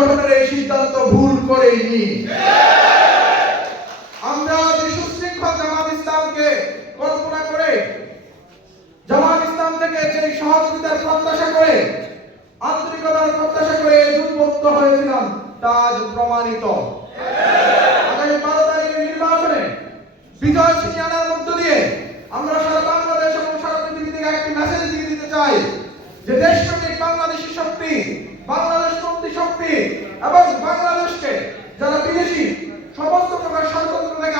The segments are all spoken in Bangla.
গঠনের এই সিদ্ধান্ত ভুল করেনি। আমরা যে সুশৃঙ্খল জামাত ইসলামকে কল্পনা করে, জামাত ইসলাম থেকে যে সহযোগিতার প্রত্যাশা করে, আন্তরিকতার প্রত্যাশা করে যুদ্ধমুক্ত হয়েছিলাম, তা আজ প্রমাণিত। আগামী 12 তারিখের নির্বাচনে বিজয় ছিনিয়ে আনার মধ্য দিয়ে আমরা সারা বাংলাদেশ এবং সারা পৃথিবী থেকে একটি মেসেজ দিয়ে দিতে চাই যে দেশপ্রেমিক বাংলাদেশি শক্তি, বাংলাদেশপন্থী শক্তি এবং বাংলাদেশকে যারা বিদেশি সমস্ত প্রকার ষড়যন্ত্র থেকে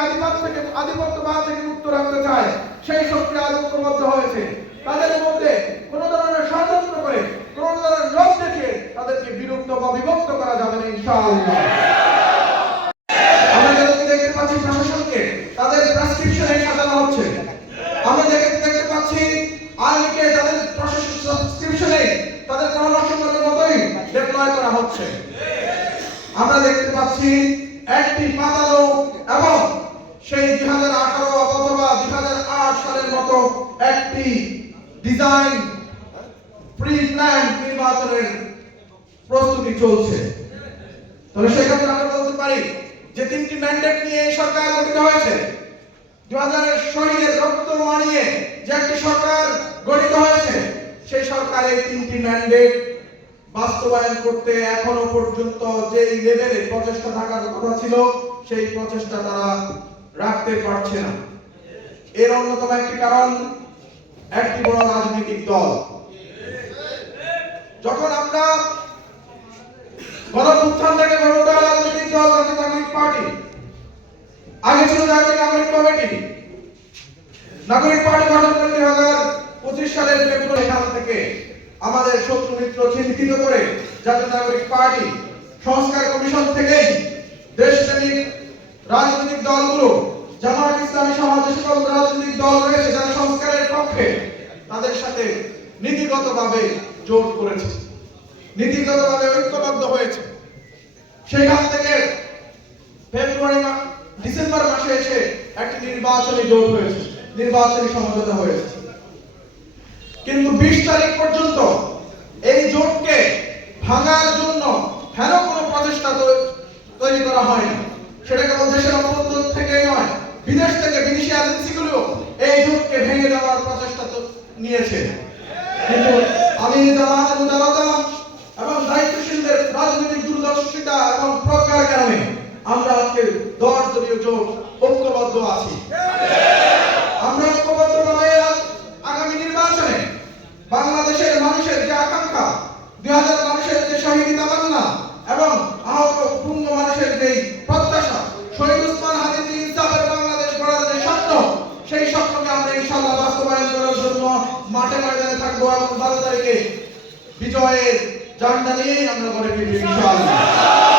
আধিপত্যবাদ থেকে মুক্ত রাখতে চায়, সেই শক্তি আজ ঐক্যবদ্ধ হয়েছে। তাদের মধ্যে কোন ধরনের ষড়যন্ত্র করে, কোন ধরনের লোভ দেখে তাদেরকে বিলুপ্ত বা বিভক্ত করা যাবে না ইনশাআল্লাহ। আমরা যাদেরকে দেখতে পাচ্ছি প্রশাসনকে তাদের প্রেসক্রিপশনে সাজানো হচ্ছে, আমরা দেখতে পাচ্ছি আইনকে তাদের প্রেসক্রিপশনে তাদের পরামর্শ করার মতোই ডিপ্লয় করা হচ্ছে। আমরা দেখতে পাচ্ছি একটি পাতালো এবং সেই 2018 অথবা 2008 সালের মতো একটি ডিজাইন প্রি প্ল্যান নির্বাচনের প্রস্তুতি চলছে। তবে সেক্ষেত্রে আমরা বলতে পারি যে 3টি ম্যান্ডেট নিয়ে এই সরকার গঠিত হয়েছে। 2000 শহীদের রক্ত মানিয়ে যে একটি সরকার গঠিত হয়েছে, সেই সরকারের 3টি ম্যান্ডেট বাস্তবায়ন করতে এখনো পর্যন্ত যে লেভেলে প্রচেষ্টা থাকার কথা ছিল, সেই প্রচেষ্টা তারা রাখতে পারছে না। এর অন্যতম একটি কারণ একটি বড় রাজনৈতিক দল। যখন আমরা গণঅভ্যুত্থান থেকে গড়ে ওঠা রাজনৈতিক দল জাতীয় নাগরিক পার্টি, আগে ছিল জাতীয় নাগরিক কমিটি, নাগরিক পার্টি গঠন করে 2025 সালের ফেব্রুয়ারি সাল থেকে আমাদের শত্রু মিত্র চিহ্নিত করে জাতীয় নাগরিক পার্টি সংস্কার কমিশন থেকেই দেশপ্রেমিক রাজনৈতিক দলগুলো, জামাত ইসলামী সহ যে সকল রাজনৈতিক দল রয়েছে যারা সংস্কারের পক্ষে, তাদের সাথে নীতিগতভাবে জোট করেছে, নীতিগতভাবে ঐক্যবদ্ধ হয়েছে। সেখান থেকে ডিসেম্বর মাসে এসে একটি নির্বাচনী জোট হয়েছে, নির্বাচনী সমঝোতা হয়েছে। কিন্তু 20 তারিখ পর্যন্ত এই জোটকে ভাঙার জন্য হেন কোনো প্রচেষ্টা তৈরি করা হয়নি। সেটা কেবল দেশের অভ্যন্তর থেকে নয়, বিদেশ থেকে বিদেশি এজেন্সিগুলো এই জোটকে ভেঙে দেওয়ার প্রচেষ্টা নিয়েছে। কিন্তু আমি জামাতের উদারতা এবং দায়িত্বশীলদের রাজনৈতিক দূরদর্শিতা এবং প্রজ্ঞার কারণে আমরা আজকে 10 দলীয় জোট ঐক্যবদ্ধ আছি। আমরা ঐক্যবদ্ধভাবে আগামী নির্বাচনে বাংলাদেশের মানুষের যে আকাঙ্ক্ষা, 2000 মানুষের যে শহীদ তামান্না এবং আহত পূর্ণ মানুষের যে প্রত্যাশা, শহীদ ওসমান হাদির ইনসাফের বাংলাদেশ গড়ার যে স্বপ্ন, সেই স্বপ্নকে আমরা ইনশাআল্লাহ বাস্তবায়ন করার জন্য মাঠে ময়দানে থাকবো এবং 12 তারিখে বিজয়ের ঝান্ডা নিয়েই আমরা ঘরে ফিরবো ইনশাআল্লাহ।